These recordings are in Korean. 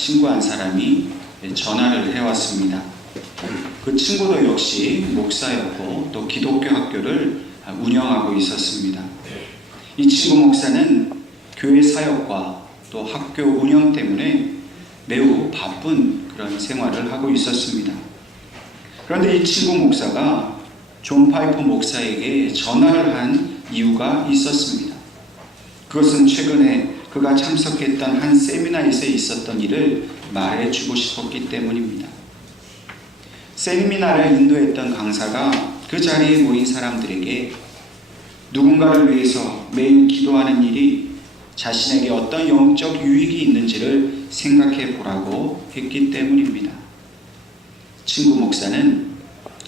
친구 한 사람이 전화를 해왔습니다. 그 친구도 역시 목사였고 또 기독교 학교를 운영하고 있었습니다. 이 친구 목사는 교회 사역과 또 학교 운영 때문에 매우 바쁜 그런 생활을 하고 있었습니다. 그런데 이 친구 목사가 존 파이퍼 목사에게 전화를 한 이유가 있었습니다. 그것은 최근에 그가 참석했던 한 세미나에서 있었던 일을 말해주고 싶었기 때문입니다. 세미나를 인도했던 강사가 그 자리에 모인 사람들에게 누군가를 위해서 매일 기도하는 일이 자신에게 어떤 영적 유익이 있는지를 생각해 보라고 했기 때문입니다. 친구 목사는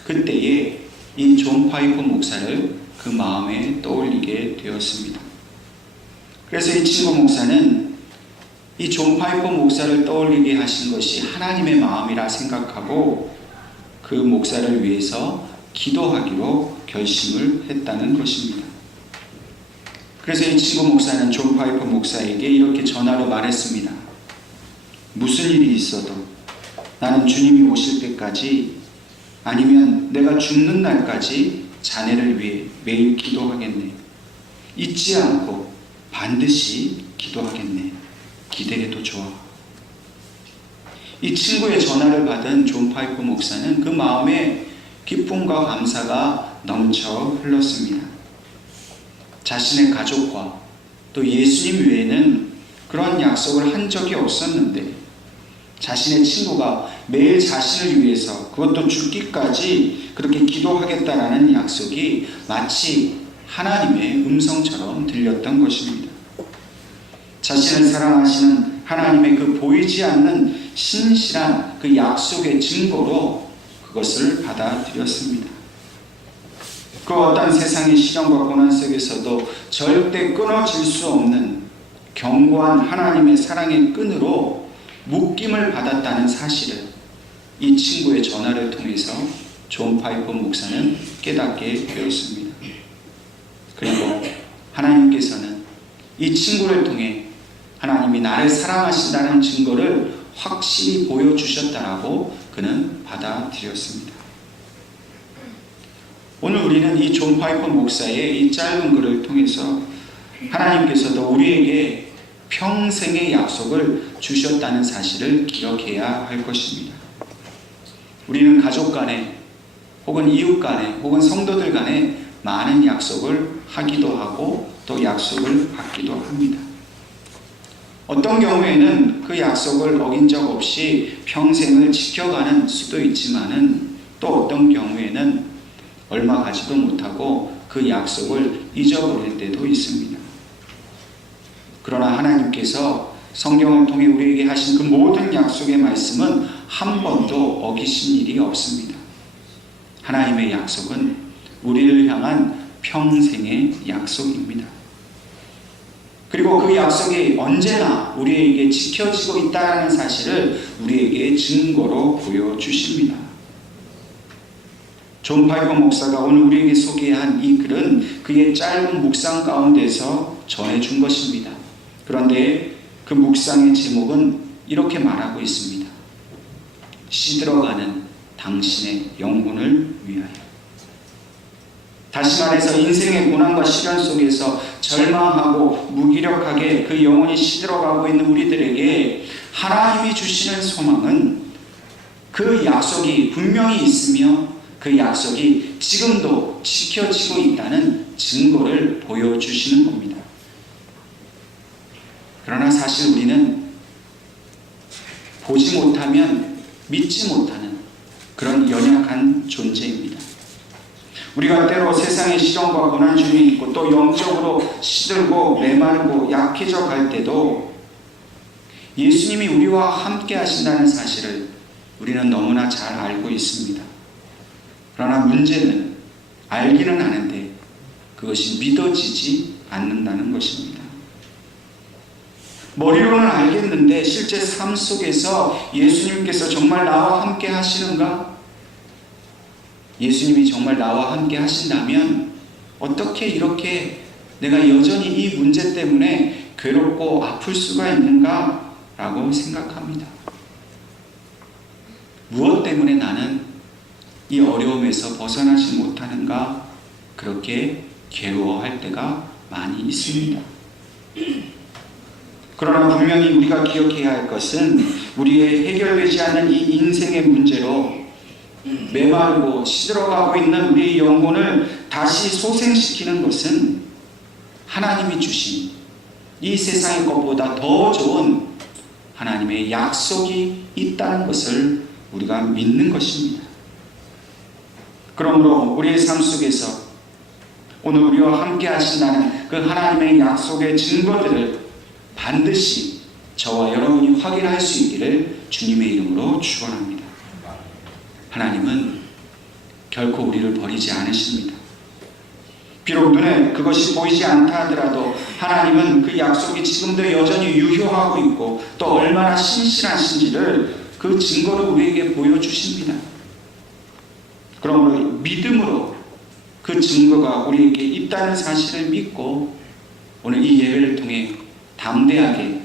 그때에 이 존 파이퍼 목사를 그 마음에 떠올리게 되었습니다. 그래서 이 친구 목사는 이 존 파이퍼 목사를 떠올리게 하신 것이 하나님의 마음이라 생각하고 그 목사를 위해서 기도하기로 결심을 했다는 것입니다. 그래서 이 친구 목사는 존 파이퍼 목사에게 이렇게 전화로 말했습니다. 무슨 일이 있어도 나는 주님이 오실 때까지 아니면 내가 죽는 날까지 자네를 위해 매일 기도하겠네. 잊지 않고 반드시 기도하겠네. 기대해도 좋아. 이 친구의 전화를 받은 존 파이퍼 목사는 그 마음에 기쁨과 감사가 넘쳐 흘렀습니다. 자신의 가족과 또 예수님 외에는 그런 약속을 한 적이 없었는데 자신의 친구가 매일 자신을 위해서 그것도 죽기까지 그렇게 기도하겠다라는 약속이 마치 하나님의 음성처럼 들렸던 것입니다. 자신을 사랑하시는 하나님의 그 보이지 않는 신실한 그 약속의 증거로 그것을 받아들였습니다. 그 어떤 세상의 시련과 고난 속에서도 절대 끊어질 수 없는 견고한 하나님의 사랑의 끈으로 묶임을 받았다는 사실을 이 친구의 전화를 통해서 존 파이퍼 목사는 깨닫게 되었습니다. 그리고 하나님께서는 이 친구를 통해 하나님이 나를 사랑하신다는 증거를 확실히 보여주셨다라고 그는 받아들였습니다. 오늘 우리는 이 존 파이퍼 목사의 이 짧은 글을 통해서 하나님께서도 우리에게 평생의 약속을 주셨다는 사실을 기억해야 할 것입니다. 우리는 가족 간에 혹은 이웃 간에 혹은 성도들 간에 많은 약속을 하기도 하고 또 약속을 받기도 합니다. 어떤 경우에는 그 약속을 어긴 적 없이 평생을 지켜가는 수도 있지만은 또 어떤 경우에는 얼마 가지도 못하고 그 약속을 잊어버릴 때도 있습니다. 그러나 하나님께서 성경을 통해 우리에게 하신 그 모든 약속의 말씀은 한 번도 어기신 일이 없습니다. 하나님의 약속은 우리를 향한 평생의 약속입니다. 그리고 그 약속이 언제나 우리에게 지켜지고 있다는 사실을 우리에게 증거로 보여주십니다. 존 파이퍼 목사가 오늘 우리에게 소개한 이 글은 그의 짧은 묵상 가운데서 전해준 것입니다. 그런데 그 묵상의 제목은 이렇게 말하고 있습니다. 시들어가는 당신의 영혼을 위하여. 다시 말해서 인생의 고난과 시련 속에서 절망하고 무기력하게 그 영혼이 시들어가고 있는 우리들에게 하나님이 주시는 소망은 그 약속이 분명히 있으며 그 약속이 지금도 지켜지고 있다는 증거를 보여주시는 겁니다. 그러나 사실 우리는 보지 못하면 믿지 못하는 그런 연약한 존재입니다. 우리가 때로 세상의 시련과 고난 중에 있고 또 영적으로 시들고 메마르고 약해져 갈 때도 예수님이 우리와 함께 하신다는 사실을 우리는 너무나 잘 알고 있습니다. 그러나 문제는 알기는 아는데 그것이 믿어지지 않는다는 것입니다. 머리로는 알겠는데 실제 삶 속에서 예수님께서 정말 나와 함께 하시는가? 예수님이 정말 나와 함께 하신다면 어떻게 이렇게 내가 여전히 이 문제 때문에 괴롭고 아플 수가 있는가? 라고 생각합니다. 때문에 나는 이 어려움에서 벗어나지 못하는가, 그렇게 괴로워할 때가 많이 있습니다. 그러나 분명히 우리가 기억해야 할 것은 우리의 해결되지 않는 이 인생의 문제로 메마르고 시들어가고 있는 우리의 영혼을 다시 소생시키는 것은 하나님이 주신 이 세상의 것보다 더 좋은 하나님의 약속이 있다는 것을 우리가 믿는 것입니다. 그러므로 우리의 삶 속에서 오늘 우리와 함께 하신다는 그 하나님의 약속의 증거들을 반드시 저와 여러분이 확인할 수 있기를 주님의 이름으로 축원합니다. 하나님은 결코 우리를 버리지 않으십니다. 비록 눈에 그것이 보이지 않다 하더라도 하나님은 그 약속이 지금도 여전히 유효하고 있고 또 얼마나 신실하신지를 그 증거로 우리에게 보여주십니다. 그러므로 믿음으로 그 증거가 우리에게 있다는 사실을 믿고 오늘 이 예배를 통해 담대하게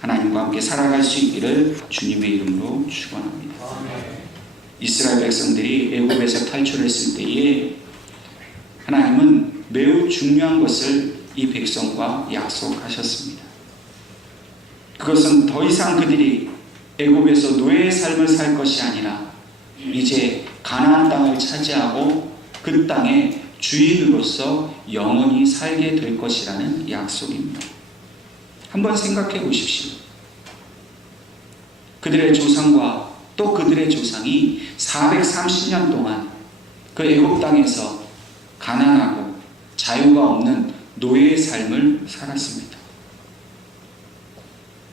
하나님과 함께 살아갈 수 있기를 주님의 이름으로 축원합니다. 이스라엘 백성들이 애굽에서 탈출했을 때에 하나님은 매우 중요한 것을 이 백성과 약속하셨습니다. 그것은 더 이상 그들이 애굽에서 노예의 삶을 살 것이 아니라 이제 가나안 땅을 차지하고 그 땅의 주인으로서 영원히 살게 될 것이라는 약속입니다. 한번 생각해 보십시오. 그들의 조상과 또 그들의 조상이 430년 동안 그 애굽 땅에서 가난하고 자유가 없는 노예의 삶을 살았습니다.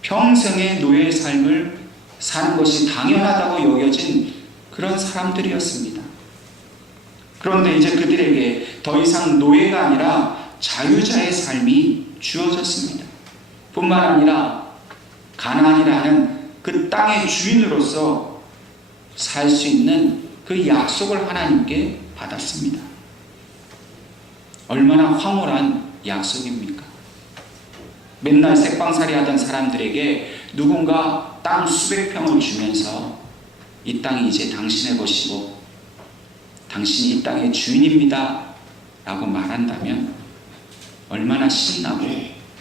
평생의 노예의 삶을 사는 것이 당연하다고 여겨진 그런 사람들이었습니다. 그런데 이제 그들에게 더 이상 노예가 아니라 자유자의 삶이 주어졌습니다. 뿐만 아니라 가나안이라는 그 땅의 주인으로서 살 수 있는 그 약속을 하나님께 받았습니다. 얼마나 황홀한 약속입니까? 맨날 새빵살이 하던 사람들에게 누군가 땅 수백 평을 주면서 이 땅이 이제 당신의 것이고 당신이 이 땅의 주인입니다 라고 말한다면 얼마나 신나고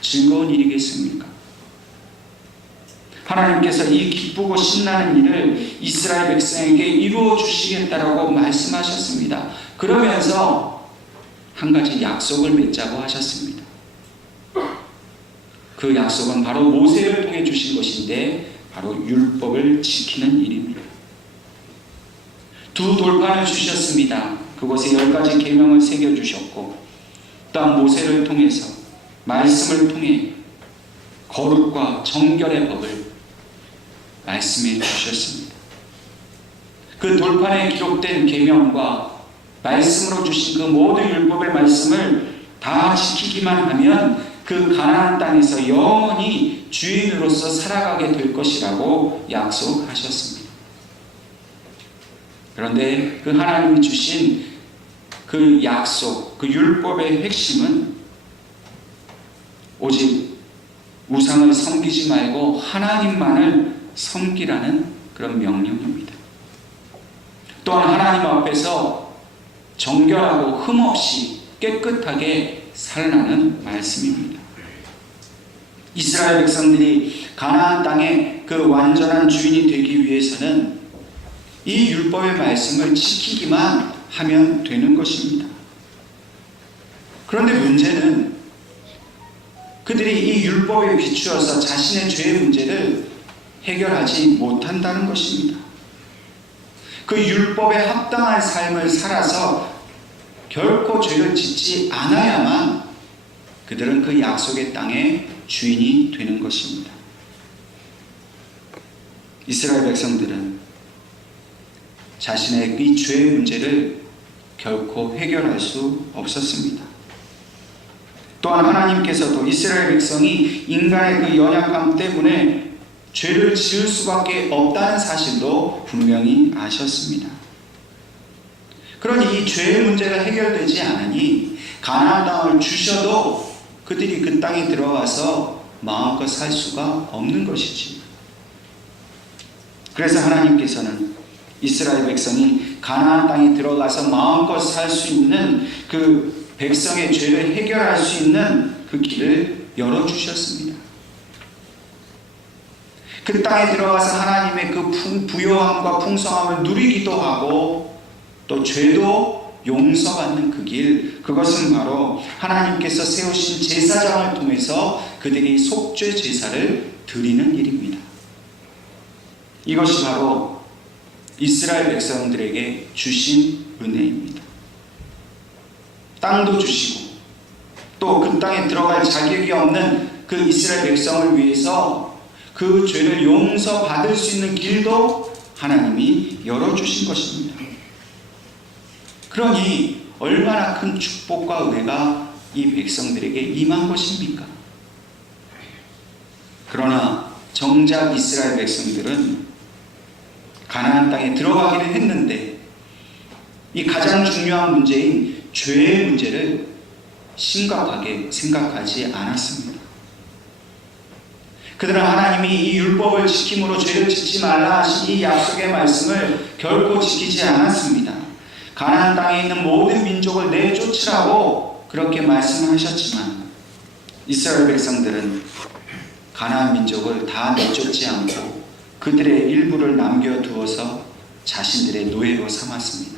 즐거운 일이겠습니까? 하나님께서 이 기쁘고 신나는 일을 이스라엘 백성에게 이루어 주시겠다라고 말씀하셨습니다. 그러면서 한 가지 약속을 맺자고 하셨습니다. 그 약속은 바로 모세를 통해 주신 것인데 바로 율법을 지키는 일입니다. 두 돌판을 주셨습니다. 그곳에 10가지 계명을 새겨주셨고 또한 모세를 통해서 말씀을 통해 거룩과 정결의 법을 말씀해 주셨습니다. 그 돌판에 기록된 계명과 말씀으로 주신 그 모든 율법의 말씀을 다 지키기만 하면 그 가나안 땅에서 영원히 주인으로서 살아가게 될 것이라고 약속하셨습니다. 그런데 그 하나님이 주신 그 약속, 그 율법의 핵심은 오직 우상을 섬기지 말고 하나님만을 섬기라는 그런 명령입니다. 또한 하나님 앞에서 정결하고 흠없이 깨끗하게 살라는 말씀입니다. 이스라엘 백성들이 가나안 땅의 그 완전한 주인이 되기 위해서는 이 율법의 말씀을 지키기만 하면 되는 것입니다. 그런데 문제는 그들이 이 율법에 비추어서 자신의 죄의 문제를 해결하지 못한다는 것입니다. 그 율법에 합당한 삶을 살아서 결코 죄를 짓지 않아야만 그들은 그 약속의 땅의 주인이 되는 것입니다. 이스라엘 백성들은 자신의 이 죄의 문제를 결코 해결할 수 없었습니다. 또한 하나님께서도 이스라엘 백성이 인간의 그 연약함 때문에 죄를 지을 수밖에 없다는 사실도 분명히 아셨습니다. 그러니 이 죄의 문제가 해결되지 않으니 가나안 땅을 주셔도 그들이 그 땅에 들어가서 마음껏 살 수가 없는 것이지. 그래서 하나님께서는 이스라엘 백성이 가나안 땅에 들어가서 마음껏 살 수 있는 그 백성의 죄를 해결할 수 있는 그 길을 열어주셨습니다. 그 땅에 들어가서 하나님의 그 부요함과 풍성함을 누리기도 하고 또 죄도 용서받는 그 길, 그것은 바로 하나님께서 세우신 제사장을 통해서 그들이 속죄 제사를 드리는 일입니다. 이것이 바로 이스라엘 백성들에게 주신 은혜입니다. 땅도 주시고 또 그 땅에 들어갈 자격이 없는 그 이스라엘 백성을 위해서 그 죄를 용서받을 수 있는 길도 하나님이 열어주신 것입니다. 그러니 얼마나 큰 축복과 은혜가 이 백성들에게 임한 것입니까? 그러나 정작 이스라엘 백성들은 가나안 땅에 들어가기는 했는데 이 가장 중요한 문제인 죄의 문제를 심각하게 생각하지 않았습니다. 그들은 하나님이 이 율법을 지킴으로 죄를 짓지 말라 하신 이 약속의 말씀을 결코 지키지 않았습니다. 가나안 땅에 있는 모든 민족을 내쫓으라고 그렇게 말씀하셨지만 이스라엘 백성들은 가나안 민족을 다 내쫓지 않고 그들의 일부를 남겨두어서 자신들의 노예로 삼았습니다.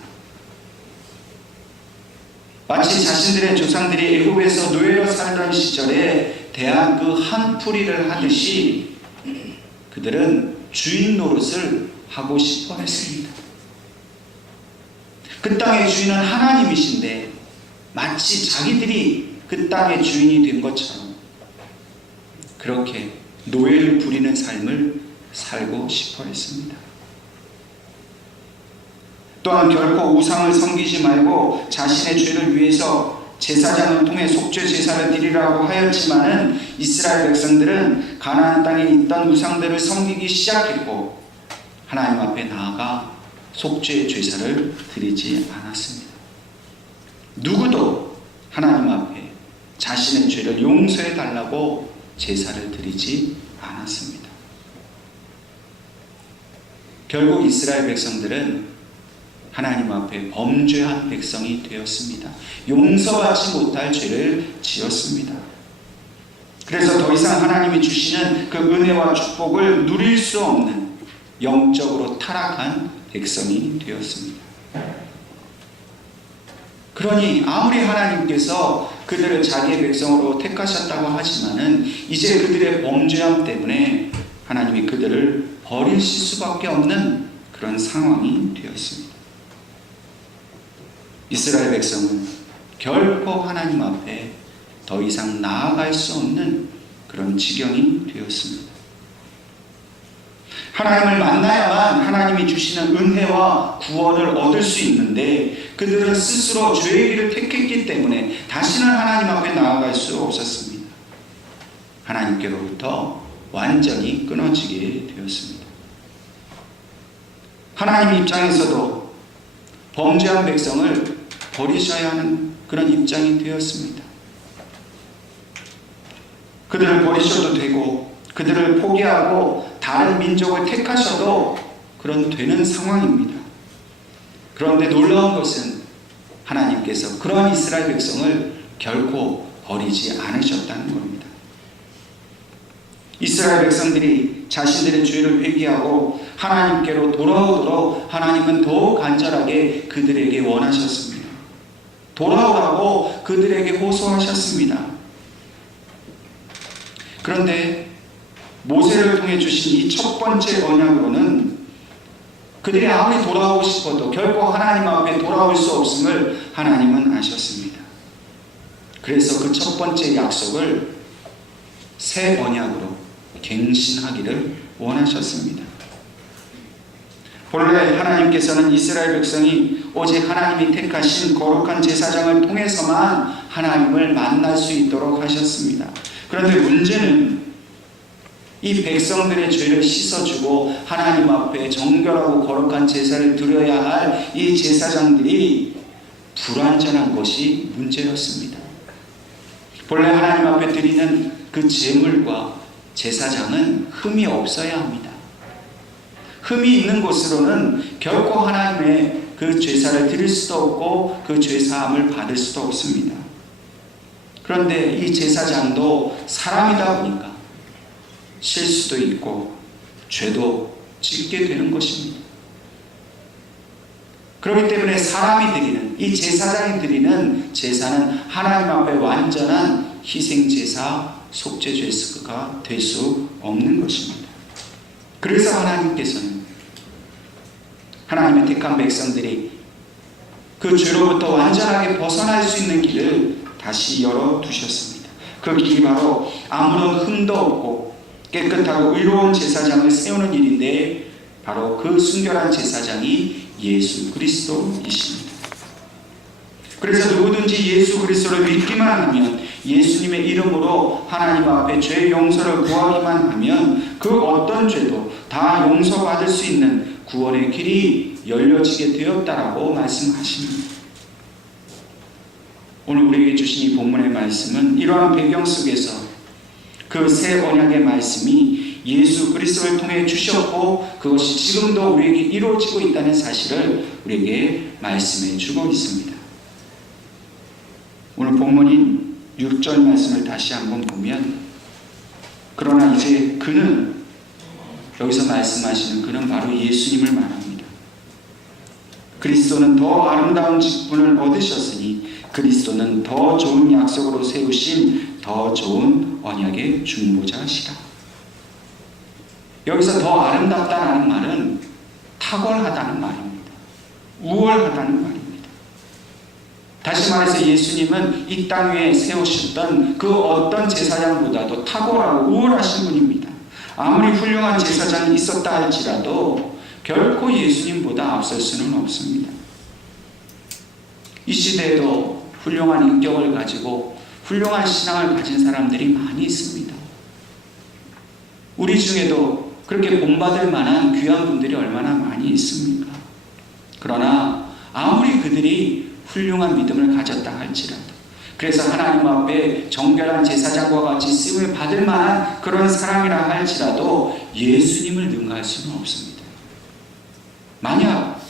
마치 자신들의 조상들이 애굽에서 노예로 살던 시절에 대한 그 한풀이를 하듯이 그들은 주인 노릇을 하고 싶어 했습니다. 그 땅의 주인은 하나님이신데 마치 자기들이 그 땅의 주인이 된 것처럼 그렇게 노예를 부리는 삶을 살고 싶어 했습니다. 또한 결코 우상을 섬기지 말고 자신의 죄를 위해서 제사장을 통해 속죄 제사를 드리라고 하였지만은 이스라엘 백성들은 가나안 땅에 있던 우상들을 섬기기 시작했고 하나님 앞에 나아가 속죄 제사를 드리지 않았습니다. 누구도 하나님 앞에 자신의 죄를 용서해 달라고 제사를 드리지 않았습니다. 결국 이스라엘 백성들은 하나님 앞에 범죄한 백성이 되었습니다. 용서받지 못할 죄를 지었습니다. 그래서 더 이상 하나님이 주시는 그 은혜와 축복을 누릴 수 없는 영적으로 타락한 백성이 되었습니다. 그러니 아무리 하나님께서 그들을 자기의 백성으로 택하셨다고 하지만은 이제 그들의 범죄함 때문에 하나님이 그들을 버리실 수밖에 없는 그런 상황이 되었습니다. 이스라엘 백성은 결코 하나님 앞에 더 이상 나아갈 수 없는 그런 지경이 되었습니다. 하나님을 만나야만 하나님이 주시는 은혜와 구원을 얻을 수 있는데 그들은 스스로 죄의 길을 택했기 때문에 다시는 하나님 앞에 나아갈 수 없었습니다. 하나님께로부터 완전히 끊어지게 되었습니다. 하나님 입장에서도 범죄한 백성을 버리셔야 하는 그런 입장이 되었습니다. 그들을 버리셔도 되고 그들을 포기하고 다른 민족을 택하셔도 그런 되는 상황입니다. 그런데 놀라운 것은 하나님께서 그런 이스라엘 백성을 결코 버리지 않으셨다는 겁니다. 이스라엘 백성들이 자신들의 죄를 회개하고 하나님께로 돌아오도록 하나님은 더욱 간절하게 그들에게 원하셨습니다. 돌아오라고 그들에게 호소하셨습니다. 그런데 모세를 통해 주신 이 첫 번째 언약으로는 그들이 아무리 돌아오고 싶어도 결코 하나님 앞에 돌아올 수 없음을 하나님은 아셨습니다. 그래서 그 첫 번째 약속을 새 언약으로 갱신하기를 원하셨습니다. 본래 하나님께서는 이스라엘 백성이 오직 하나님이 택하신 거룩한 제사장을 통해서만 하나님을 만날 수 있도록 하셨습니다. 그런데 문제는 이 백성들의 죄를 씻어주고 하나님 앞에 정결하고 거룩한 제사를 드려야 할 이 제사장들이 불완전한 것이 문제였습니다. 본래 하나님 앞에 드리는 그 제물과 제사장은 흠이 없어야 합니다. 흠이 있는 곳으로는 결코 하나님의 그 제사를 드릴 수도 없고 그 죄사함을 받을 수도 없습니다. 그런데 이 제사장도 사람이다 보니까 실수도 있고 죄도 짓게 되는 것입니다. 그렇기 때문에 사람이 드리는, 이 제사장이 드리는 제사는 하나님 앞에 완전한 희생제사, 속죄제사가 될 수 없는 것입니다. 그래서 하나님께서는 하나님의 택한 백성들이 그 죄로부터 완전하게 벗어날 수 있는 길을 다시 열어두셨습니다. 그 길이 바로 아무런 흠도 없고 깨끗하고 의로운 제사장을 세우는 일인데, 바로 그 순결한 제사장이 예수 그리스도이십니다. 그래서 누구든지 예수 그리스도를 믿기만 하면, 예수님의 이름으로 하나님 앞에 죄 용서를 구하기만 하면 그 어떤 죄도 다 용서받을 수 있는 구원의 길이 열려지게 되었다라고 말씀하십니다. 오늘 우리에게 주신 이 본문의 말씀은 이러한 배경 속에서 그 새 언약의 말씀이 예수 그리스도를 통해 주셨고 그것이 지금도 우리에게 이루어지고 있다는 사실을 우리에게 말씀해 주고 있습니다. 오늘 본문인 6절 말씀을 다시 한번 보면, 그러나 이제 그는, 여기서 말씀하시는 그는 바로 예수님을 말합니다. 그리스도는 더 아름다운 직분을 얻으셨으니 그리스도는 더 좋은 약속으로 세우신 더 좋은 언약의 중보자시라. 여기서 더 아름답다라는 말은 탁월하다는 말입니다. 우월하다는 말입니다. 다시 말해서 예수님은 이 땅 위에 세우셨던 그 어떤 제사장보다도 탁월하고 우월하신 분입니다. 아무리 훌륭한 제사장이 있었다 할지라도 결코 예수님보다 앞설 수는 없습니다. 이 시대에도 훌륭한 인격을 가지고 훌륭한 신앙을 가진 사람들이 많이 있습니다. 우리 중에도 그렇게 본받을 만한 귀한 분들이 얼마나 많이 있습니까? 그러나 아무리 그들이 훌륭한 믿음을 가졌다 할지라도, 그래서 하나님 앞에 정결한 제사장과 같이 쓰임을 받을 만한 그런 사람이라 할지라도 예수님을 능가할 수는 없습니다. 만약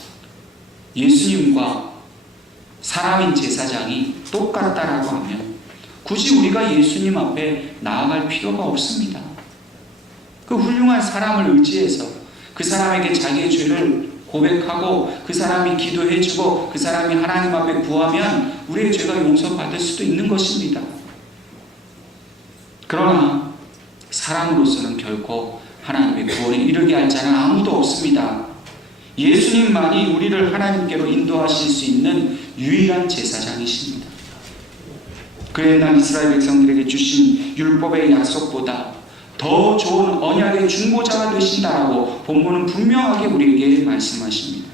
예수님과 사람인 제사장이 똑같다라고 하면 굳이 우리가 예수님 앞에 나아갈 필요가 없습니다. 그 훌륭한 사람을 의지해서 그 사람에게 자기의 죄를 고백하고 그 사람이 기도해주고 그 사람이 하나님 앞에 구하면 우리의 죄가 용서받을 수도 있는 것입니다. 그러나 사람으로서는 결코 하나님의 구원에 이르게 할 자는 아무도 없습니다. 예수님만이 우리를 하나님께로 인도하실 수 있는 유일한 제사장이십니다. 그 옛날 이스라엘 백성들에게 주신 율법의 약속보다 더 좋은 언약의 중보자가 되신다라고 본문은 분명하게 우리에게 말씀하십니다.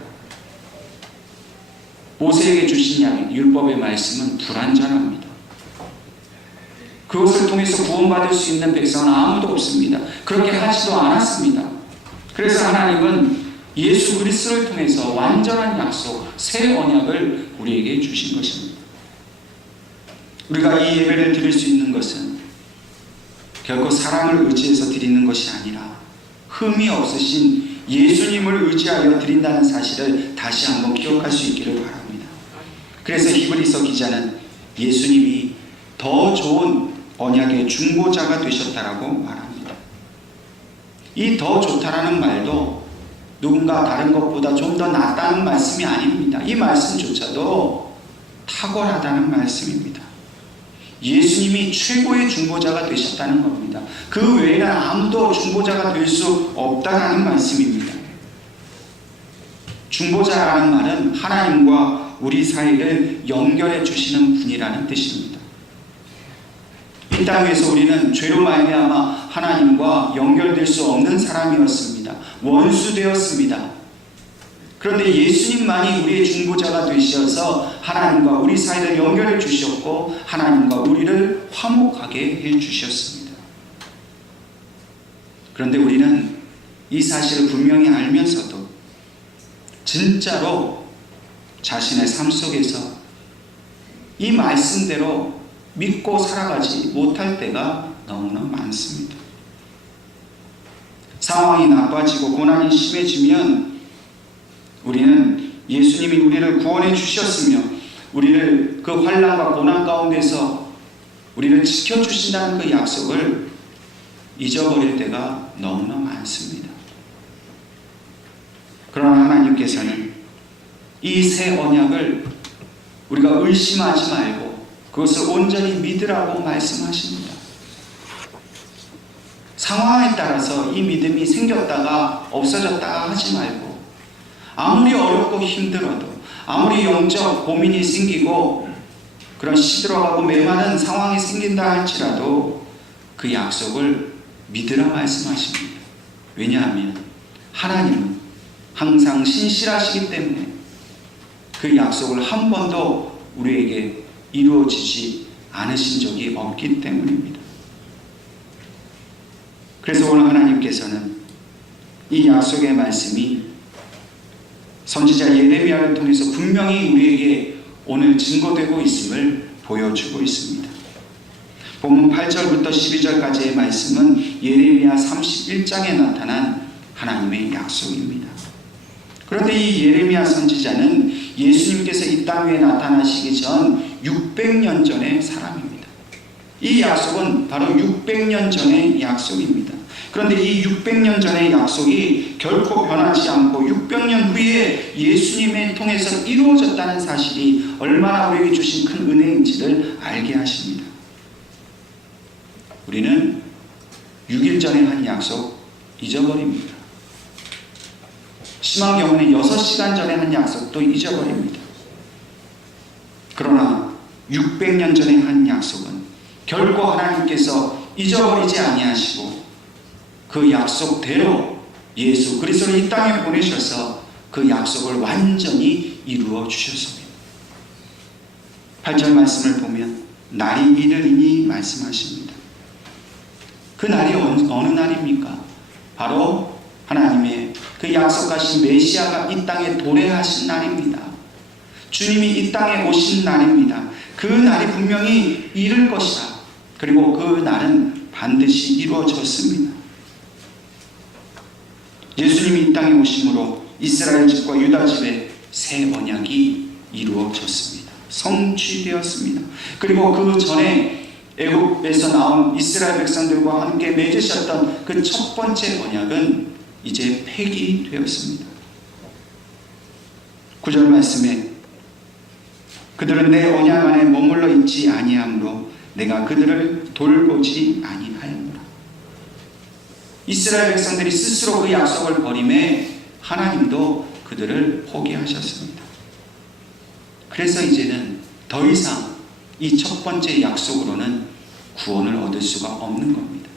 모세에게 주신 율법의 말씀은 불완전합니다. 그것을 통해서 구원받을 수 있는 백성은 아무도 없습니다. 그렇게 하지도 않았습니다. 그래서 하나님은 예수 그리스도를 통해서 완전한 약속, 새 언약을 우리에게 주신 것입니다. 우리가 이 예배를 드릴 수 있는 것은 결코 사람을 의지해서 드리는 것이 아니라 흠이 없으신 예수님을 의지하여 드린다는 사실을 다시 한번 기억할 수 있기를 바랍니다. 그래서 히브리서 기자는 예수님이 더 좋은 언약의 중보자가 되셨다라고 말합니다. 이 더 좋다라는 말도 누군가 다른 것보다 좀 더 낫다는 말씀이 아닙니다. 이 말씀조차도 탁월하다는 말씀입니다. 예수님이 최고의 중보자가 되셨다는 겁니다. 그 외에는 아무도 중보자가 될 수 없다는 말씀입니다. 중보자라는 말은 하나님과 우리 사이를 연결해 주시는 분이라는 뜻입니다. 이 땅에서 우리는 죄로 말미암아 하나님과 연결될 수 없는 사람이었습니다. 원수되었습니다. 그런데 예수님만이 우리의 중보자가 되셔서 하나님과 우리 사이를 연결해 주셨고 하나님과 우리를 화목하게 해 주셨습니다. 그런데 우리는 이 사실을 분명히 알면서도 진짜로 자신의 삶 속에서 이 말씀대로 믿고 살아가지 못할 때가 너무나 많습니다. 상황이 나빠지고 고난이 심해지면 우리는 예수님이 우리를 구원해 주셨으며 우리를 그 환난과 고난 가운데서 우리를 지켜주신다는 그 약속을 잊어버릴 때가 너무나 많습니다. 그러나 하나님께서는 이 새 언약을 우리가 의심하지 말고 그것을 온전히 믿으라고 말씀하십니다. 상황에 따라서 이 믿음이 생겼다가 없어졌다가 하지 말고 아무리 어렵고 힘들어도 아무리 영적 고민이 생기고 그런 시들어가고 메마른 상황이 생긴다 할지라도 그 약속을 믿으라 말씀하십니다. 왜냐하면 하나님은 항상 신실하시기 때문에 그 약속을 한 번도 우리에게 이루어지지 않으신 적이 없기 때문입니다. 그래서 오늘 하나님께서는 이 약속의 말씀이 선지자 예레미야를 통해서 분명히 우리에게 오늘 증거되고 있음을 보여주고 있습니다. 본문 8절부터 12절까지의 말씀은 예레미야 31장에 나타난 하나님의 약속입니다. 그런데 이 예레미야 선지자는 예수님께서 이 땅 위에 나타나시기 전 600년 전의 사람입니다. 이 약속은 바로 600년 전의 약속입니다. 그런데 이 600년 전의 약속이 결코 변하지 않고 600년 후에 예수님을 통해서 이루어졌다는 사실이 얼마나 우리에게 주신 큰 은혜인지를 알게 하십니다. 우리는 6일 전에 한 약속 잊어버립니다. 심한 경우는 6시간 전에 한 약속도 잊어버립니다. 그러나 600년 전에 한 약속은 결코 하나님께서 잊어버리지 아니하시고 그 약속대로 예수 그리스도를 이 땅에 보내셔서 그 약속을 완전히 이루어 주셨습니다. 8절 말씀을 보면 날이 이르리니 말씀하십니다. 그 날이 어느 날입니까? 바로 하나님의 그 약속하신 메시아가 이 땅에 도래하신 날입니다. 주님이 이 땅에 오신 날입니다. 그 날이 분명히 이를 것이다. 그리고 그 날은 반드시 이루어졌습니다. 예수님이 이 땅에 오심으로 이스라엘 집과 유다 집에 새 언약이 이루어졌습니다. 성취되었습니다. 그리고 그 전에 애굽에서 나온 이스라엘 백성들과 함께 맺으셨던 그 첫 번째 언약은 이제 폐기되었습니다. 9절 말씀에 그들은 내 언약 안에 머물러 있지 아니하므로 내가 그들을 돌보지 아니하였노라. 이스라엘 백성들이 스스로 그 약속을 버림에 하나님도 그들을 포기하셨습니다. 그래서 이제는 더 이상 이 첫 번째 약속으로는 구원을 얻을 수가 없는 겁니다.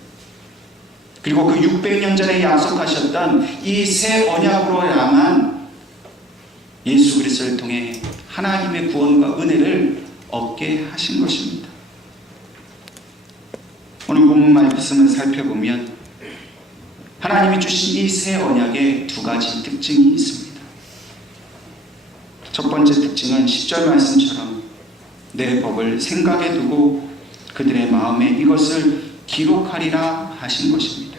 그리고 그 600년 전에 약속하셨던 이 새 언약으로야만 예수 그리스도를 통해 하나님의 구원과 은혜를 얻게 하신 것입니다. 오늘 본문 말씀을 살펴보면 하나님이 주신 이 새 언약에 두 가지 특징이 있습니다. 첫 번째 특징은 10절 말씀처럼 내 법을 생각에 두고 그들의 마음에 이것을 기록하리라 하신 것입니다.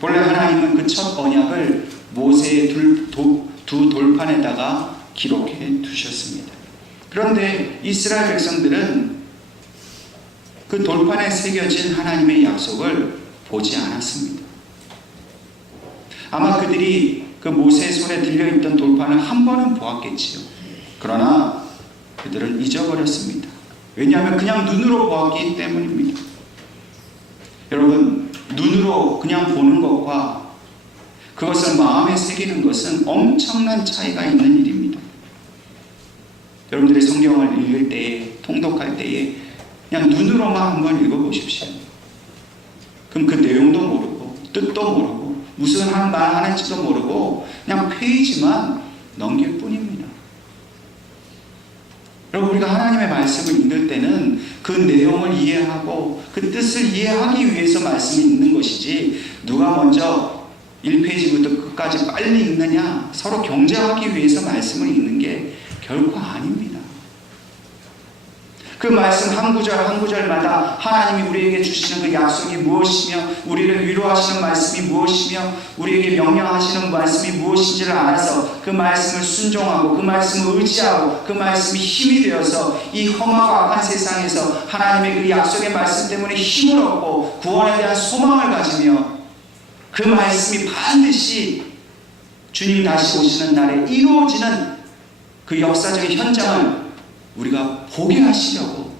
본래 하나님은 그 첫 언약을 모세의 두 돌판에다가 기록해 두셨습니다. 그런데 이스라엘 백성들은 그 돌판에 새겨진 하나님의 약속을 보지 않았습니다. 아마 그들이 그 모세의 손에 들려있던 돌판을 한 번은 보았겠지요. 그러나 그들은 잊어버렸습니다. 왜냐하면 그냥 눈으로 보았기 때문입니다. 여러분, 눈으로 그냥 보는 것과 그것을 마음에 새기는 것은 엄청난 차이가 있는 일입니다. 여러분들이 성경을 읽을 때에, 통독할 때에 그냥 눈으로만 한번 읽어보십시오. 그럼 그 내용도 모르고 뜻도 모르고 무슨 말 하는지도 모르고 그냥 페이지만 넘길 뿐입니다. 여러분, 우리가 하나님의 말씀을 읽을 때는 그 내용을 이해하고 그 뜻을 이해하기 위해서 말씀을 읽는 것이지 누가 먼저 1페이지부터 끝까지 빨리 읽느냐 서로 경쟁하기 위해서 말씀을 읽는 게 결코 아닙니다. 그 말씀 한 구절 한 구절마다 하나님이 우리에게 주시는 그 약속이 무엇이며 우리를 위로하시는 말씀이 무엇이며 우리에게 명령하시는 말씀이 무엇인지를 알아서 그 말씀을 순종하고 그 말씀을 의지하고 그 말씀이 힘이 되어서 이 험하고 악한 세상에서 하나님의 그 약속의 말씀 때문에 힘을 얻고 구원에 대한 소망을 가지며 그 말씀이 반드시 주님 다시 오시는 날에 이루어지는 그 역사적인 현장을 우리가 보게 하시려고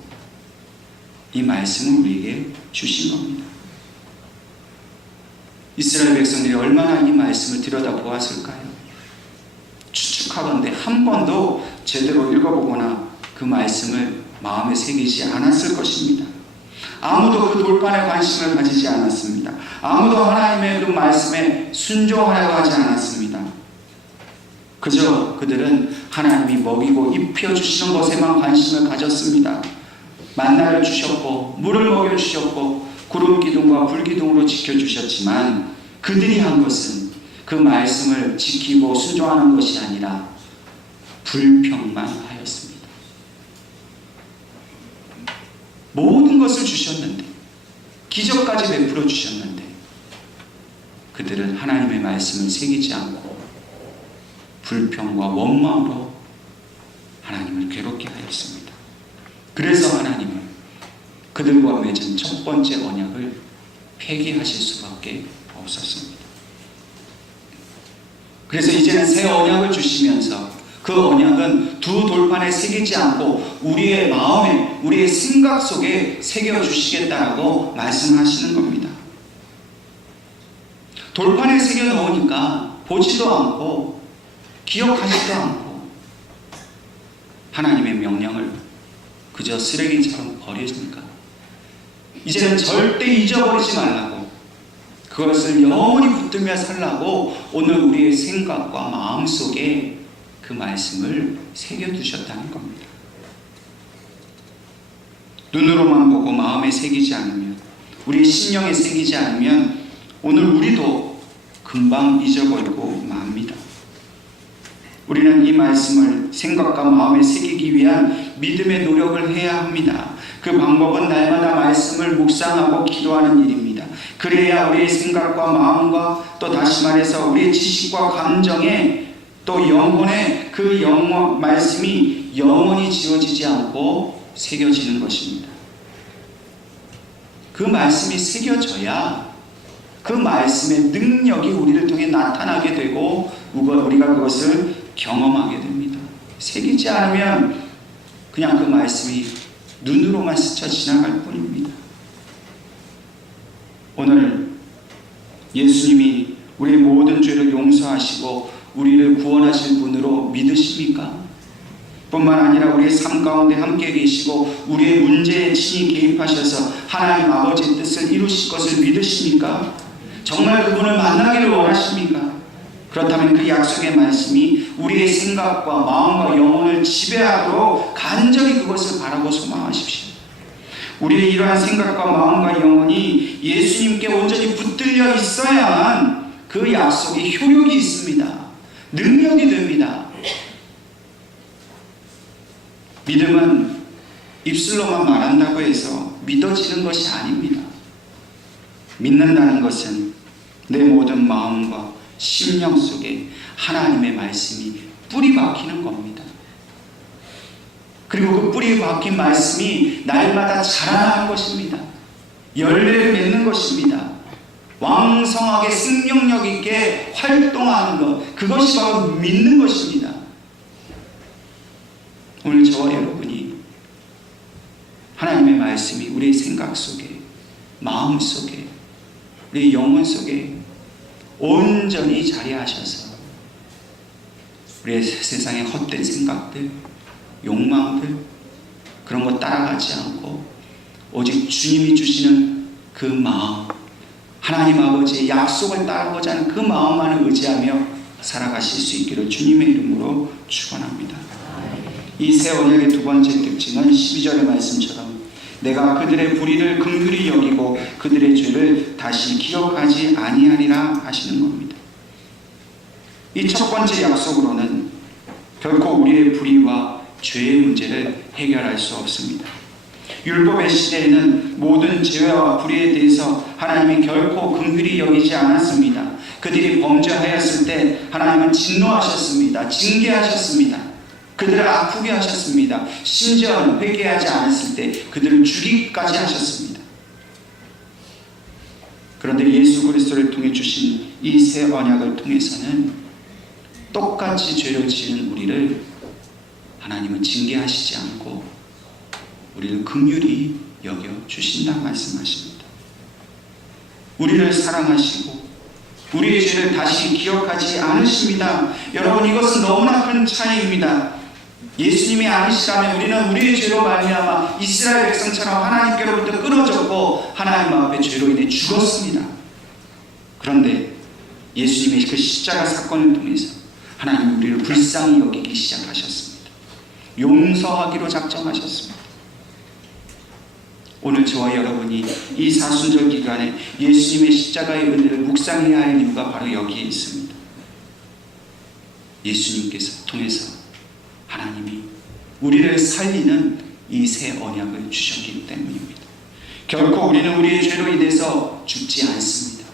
이 말씀을 우리에게 주신 겁니다. 이스라엘 백성들이 얼마나 이 말씀을 들여다보았을까요? 추측하건대 한 번도 제대로 읽어보거나 그 말씀을 마음에 새기지 않았을 것입니다. 아무도 그 돌판에 관심을 가지지 않았습니다. 아무도 하나님의 그 말씀에 순종하려고 하지 않았습니다. 그저 그들은 하나님이 먹이고 입혀주시는 것에만 관심을 가졌습니다. 만나를 주셨고 물을 먹여주셨고 구름기둥과 불기둥으로 지켜주셨지만 그들이 한 것은 그 말씀을 지키고 순종하는 것이 아니라 불평만 하였습니다. 모든 것을 주셨는데 기적까지 베풀어 주셨는데 그들은 하나님의 말씀을 새기지 않고 불평과 원망으로 하나님을 괴롭게 하였습니다. 그래서 하나님은 그들과 맺은 첫 번째 언약을 폐기하실 수밖에 없었습니다. 그래서 이제는 새 언약을 주시면서 그 언약은 두 돌판에 새기지 않고 우리의 마음에 우리의 생각 속에 새겨주시겠다라고 말씀하시는 겁니다. 돌판에 새겨 놓으니까 보지도 않고 기억하지도 않고 하나님의 명령을 그저 쓰레기처럼 버리니까 이제는 절대 잊어버리지 말라고 그것을 영원히 붙들며 살라고 오늘 우리의 생각과 마음 속에 그 말씀을 새겨두셨다는 겁니다. 눈으로만 보고 마음에 새기지 않으면 우리의 심령에 새기지 않으면 오늘 우리도 금방 잊어버리고 맙니다. 우리는 이 말씀을 생각과 마음에 새기기 위한 믿음의 노력을 해야 합니다. 그 방법은 날마다 말씀을 묵상하고 기도하는 일입니다. 그래야 우리의 생각과 마음과 또 다시 말해서 우리의 지식과 감정에 또 영혼에 그 말씀이 영원히 지워지지 않고 새겨지는 것입니다. 그 말씀이 새겨져야 그 말씀의 능력이 우리를 통해 나타나게 되고 우리가 그것을 경험하게 됩니다. 새기지 않으면 그냥 그 말씀이 눈으로만 스쳐 지나갈 뿐입니다. 오늘 예수님이 우리의 모든 죄를 용서하시고 우리를 구원하실 분으로 믿으십니까? 뿐만 아니라 우리의 삶 가운데 함께 계시고 우리의 문제에 친히 개입하셔서 하나님 아버지의 뜻을 이루실 것을 믿으십니까? 정말 그분을 만나기를 원하십니까? 그렇다면 그 약속의 말씀이 우리의 생각과 마음과 영혼을 지배하도록 간절히 그것을 바라고 소망하십시오. 우리의 이러한 생각과 마음과 영혼이 예수님께 온전히 붙들려 있어야만 그 약속이 효력이 있습니다. 능력이 됩니다. 믿음은 입술로만 말한다고 해서 믿어지는 것이 아닙니다. 믿는다는 것은 내 모든 마음과 심령 속에 하나님의 말씀이 뿌리 박히는 겁니다. 그리고 그 뿌리 박힌 말씀이 날마다 자라나는 것입니다. 열매를 맺는 것입니다. 왕성하게 생명력 있게 활동하는 것, 그것이 바로 믿는 것입니다. 오늘 저와 여러분이 하나님의 말씀이 우리의 생각 속에, 마음 속에, 우리 영혼 속에 온전히 자리하셔서 우리의 세상의 헛된 생각들, 욕망들 그런 거 따라가지 않고 오직 주님이 주시는 그 마음, 하나님 아버지의 약속을 따르고자 하는 그 마음만을 의지하며 살아가실 수 있기를 주님의 이름으로 축원합니다. 이 새 언약의 두 번째 특징은 12절의 말씀처럼 내가 그들의 불의를 긍휼히 여기고 그들의 죄를 다시 기억하지 아니하리라 하시는 겁니다. 이 첫 번째 약속으로는 결코 우리의 불의와 죄의 문제를 해결할 수 없습니다. 율법의 시대에는 모든 죄와 불의에 대해서 하나님이 결코 긍휼히 여기지 않았습니다. 그들이 범죄하였을 때 하나님은 진노하셨습니다. 징계하셨습니다. 그들을 아프게 하셨습니다. 심지어는 회개하지 않았을 때 그들을 죽이기까지 하셨습니다. 그런데 예수 그리스도를 통해 주신 이 새 언약을 통해서는 똑같이 죄를 지은 우리를 하나님은 징계하시지 않고 우리를 긍휼히 여겨 주신다 말씀하십니다. 우리를 사랑하시고 우리의 죄를 다시 기억하지 않으십니다. 여러분, 이것은 너무나 큰 차이입니다. 예수님이 아니시라면 우리는 우리의 죄로 말미암아 이스라엘 백성처럼 하나님께로부터 끊어졌고 하나님 앞에 죄로 인해 죽었습니다. 그런데 예수님의 그 십자가 사건을 통해서 하나님 우리를 불쌍히 여기기 시작하셨습니다. 용서하기로 작정하셨습니다. 오늘 저와 여러분이 이 사순절 기간에 예수님의 십자가의 은혜를 묵상해야 할 이유가 바로 여기에 있습니다. 예수님께서 통해서 하나님이 우리를 살리는 이 새 언약을 주셨기 때문입니다. 결코 우리는 우리의 죄로 인해서 죽지 않습니다.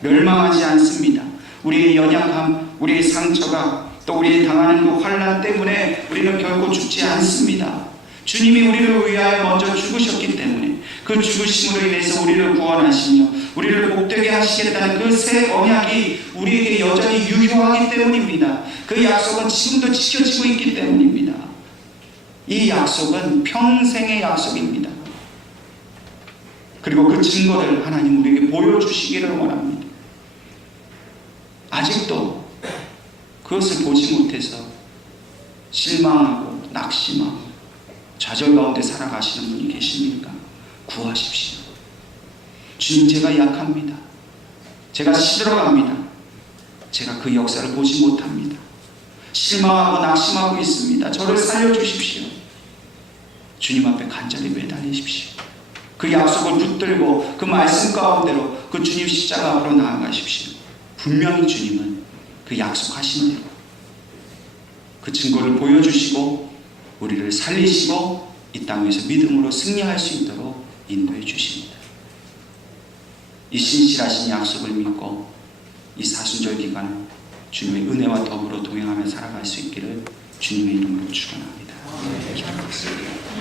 멸망하지 않습니다. 우리의 연약함, 우리의 상처가 또 우리의 당하는 그 환난 때문에 우리는 결코 죽지 않습니다. 주님이 우리를 위하여 먼저 죽으셨기 때문에 그 죽으심으로 인해서 우리를 구원하시며 우리를 복되게 하시겠다는 그 새 언약이 우리에게 여전히 유효하기 때문입니다. 그 약속은 지금도 지켜지고 있기 때문입니다. 이 약속은 평생의 약속입니다. 그리고 그 증거를 하나님 우리에게 보여주시기를 원합니다. 아직도 그것을 보지 못해서 실망하고 낙심하고 좌절 가운데 살아가시는 분이 계십니까? 구하십시오. 주님, 제가 약합니다. 제가 시들어갑니다. 제가 그 역사를 보지 못합니다. 실망하고 낙심하고 있습니다. 저를 살려주십시오. 주님 앞에 간절히 매달리십시오. 그 약속을 붙들고 그 말씀 가운데로 그 주님 십자가 앞으로 나아가십시오. 분명히 주님은 그 약속하신 대로 그 증거를 보여주시고 우리를 살리시고 이 땅에서 믿음으로 승리할 수 있도록 인도해 주십니다. 이 신실하신 약속을 믿고 이 사순절 기간 주님의 은혜와 더불어 동행하며 살아갈 수 있기를 주님의 이름으로 축원합니다. 기도하겠습니다.